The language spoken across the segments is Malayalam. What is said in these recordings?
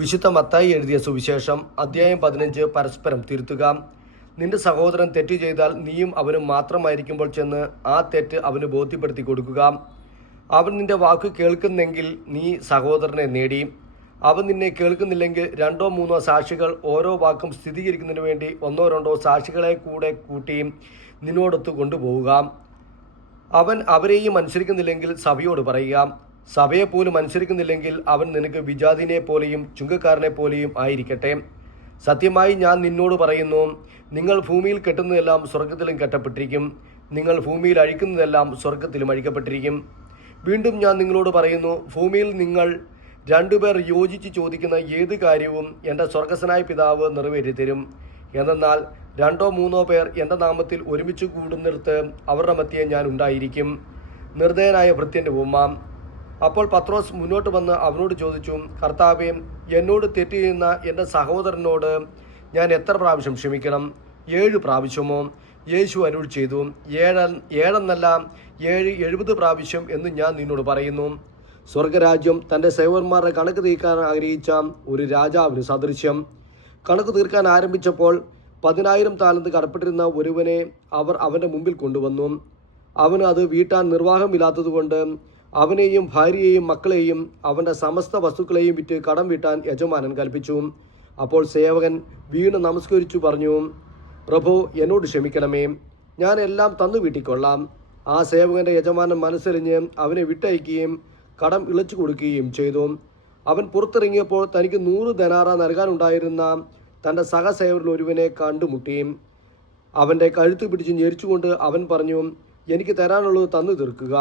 വിശുദ്ധ മത്തായി എഴുതിയ സുവിശേഷം അധ്യായം 15 പരസ്പരം തിരുത്തുക. നിന്റെ സഹോദരൻ തെറ്റ് ചെയ്താൽ നീയും അവനും മാത്രമായിരിക്കുമ്പോൾ ചെന്ന് ആ തെറ്റ് അവന് ബോധ്യപ്പെടുത്തി കൊടുക്കുക. അവൻ നിന്റെ വാക്ക് കേൾക്കുന്നെങ്കിൽ നീ സഹോദരനെ നേടി. അവൻ നിന്നെ കേൾക്കുന്നില്ലെങ്കിൽ 2-3 സാക്ഷികൾ ഓരോ വാക്കും സ്ഥിരീകരിക്കുന്നതിന് വേണ്ടി 1-2 സാക്ഷികളെ കൂടെ കൂട്ടി നിന്നോടൊത്ത് കൊണ്ടുപോവുക. അവൻ അവരെയും അനുസരിക്കുന്നില്ലെങ്കിൽ സഭയോട് പറയുക. സഭയെപ്പോലും അനുസരിക്കുന്നില്ലെങ്കിൽ അവൻ നിനക്ക് വിജാതിനെ പോലെയും ചുങ്കക്കാരനെ പോലെയും ആയിരിക്കട്ടെ. സത്യമായി ഞാൻ നിന്നോട് പറയുന്നു, നിങ്ങൾ ഭൂമിയിൽ കെട്ടുന്നതെല്ലാം സ്വർഗത്തിലും കെട്ടപ്പെട്ടിരിക്കും, നിങ്ങൾ ഭൂമിയിൽ അഴിക്കുന്നതെല്ലാം സ്വർഗത്തിലും അഴിക്കപ്പെട്ടിരിക്കും. വീണ്ടും ഞാൻ നിങ്ങളോട് പറയുന്നു, ഭൂമിയിൽ നിങ്ങൾ 2 പേർ യോജിച്ച് ചോദിക്കുന്ന ഏത് കാര്യവും എൻ്റെ സ്വർഗസ്വനായ പിതാവ് നിറവേറ്റിത്തരും. എന്തെന്നാൽ 2-3 പേർ എൻ്റെ നാമത്തിൽ ഒരുമിച്ച് കൂടുന്നിടത്ത് അവരുടെ മധ്യേ ഞാൻ ഉണ്ടായിരിക്കും. നിർദ്ദയനായ ഭൃത്യൻ്റെ ഉപമ. അപ്പോൾ പത്രോസ് മുന്നോട്ട് വന്ന് അവനോട് ചോദിച്ചു, കർത്താവേ, എന്നോട് തെറ്റ് ചെയ്യുന്ന എൻ്റെ സഹോദരനോട് ഞാൻ എത്ര പ്രാവശ്യം ക്ഷമിക്കണം? 7 പ്രാവശ്യമോ? യേശു അരുൾ ചെയ്തു, 7 70 പ്രാവശ്യം എന്ന് ഞാൻ നിന്നോട് പറയുന്നു. സ്വർഗരാജ്യം തൻ്റെ സേവകന്മാരുടെ കണക്ക് തീർക്കാൻ ആഗ്രഹിച്ച ഒരു രാജാവിന് സദൃശ്യം. കണക്ക് തീർക്കാൻ ആരംഭിച്ചപ്പോൾ 10,000 താലന്ത് കടപ്പെട്ടിരുന്ന ഒരുവനെ അവർ അവൻ്റെ മുമ്പിൽ കൊണ്ടുവന്നു. അവന് അത് വീട്ടാൻ നിർവാഹമില്ലാത്തതുകൊണ്ട് അവനെയും ഭാര്യയെയും മക്കളെയും അവൻ്റെ സമസ്ത വസ്തുക്കളെയും വിറ്റ് കടം വീട്ടാൻ യജമാനൻ കൽപ്പിച്ചു. അപ്പോൾ സേവകൻ വീണ് നമസ്കരിച്ചു പറഞ്ഞു, പ്രഭു, എന്നോട് ക്ഷമിക്കണമേ, ഞാൻ എല്ലാം തന്നു വീട്ടിക്കൊള്ളാം. ആ സേവകൻ്റെ യജമാനൻ മനസ്സറിഞ്ഞ് അവനെ വിട്ടയക്കുകയും കടം ഇളച്ചു കൊടുക്കുകയും ചെയ്തു. അവൻ പുറത്തിറങ്ങിയപ്പോൾ തനിക്ക് 100 ദനാറ നൽകാനുണ്ടായിരുന്ന തൻ്റെ സഹസേവകരിൽ ഒരുവനെ കണ്ടുമുട്ടി. അവൻ്റെ കഴുത്ത് പിടിച്ച് ഞെരിച്ചുകൊണ്ട് അവൻ പറഞ്ഞു, എനിക്ക് തരാനുള്ളത് തന്നു തീർക്കുക.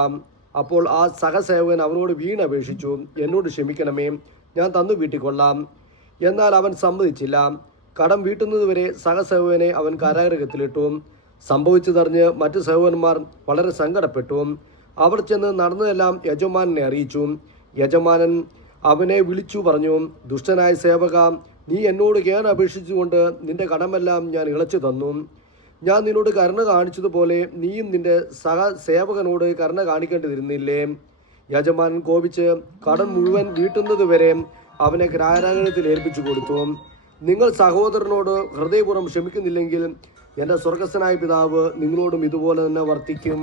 അപ്പോൾ ആ സഹസേവകൻ അവനോട് വീണപേക്ഷിച്ചു, എന്നോട് ക്ഷമിക്കണമേ, ഞാൻ തന്നു വീട്ടിക്കൊള്ളാം. എന്നാൽ അവൻ സമ്മതിച്ചില്ല. കടം വീട്ടുന്നതുവരെ സഹസേവകനെ അവൻ കാരാഗൃഹത്തിലിട്ടു. സംഭവിച്ചതറിഞ്ഞ് മറ്റു സേവകന്മാർ വളരെ സങ്കടപ്പെട്ടു. അവർ ചെന്ന് നടന്നതെല്ലാം യജമാനനെ അറിയിച്ചു. യജമാനൻ അവനെ വിളിച്ചു പറഞ്ഞു, ദുഷ്ടനായ സേവക, നീ എന്നോട് കേണ അപേക്ഷിച്ചുകൊണ്ട് നിന്റെ കടമെല്ലാം ഞാൻ ഇളച്ചു തന്നു. ഞാൻ നിന്നോട് കരുണ കാണിച്ചതുപോലെ നീയും നിന്റെ സേവകനോട് കരുണ കാണിക്കേണ്ടിയിരുന്നില്ലേ? യജമാനൻ കോപിച്ച് കടം മുഴുവൻ വീട്ടുന്നതുവരെ അവനെ കാരാഗൃഹത്തിൽ ഏൽപ്പിച്ചു കൊടുത്തു. നിങ്ങൾ സഹോദരനോട് ഹൃദയപൂർവ്വം ക്ഷമിക്കുന്നില്ലെങ്കിൽ എൻ്റെ സ്വർഗസ്വനായ പിതാവ് നിങ്ങളോടും ഇതുപോലെ തന്നെ വർത്തിക്കും.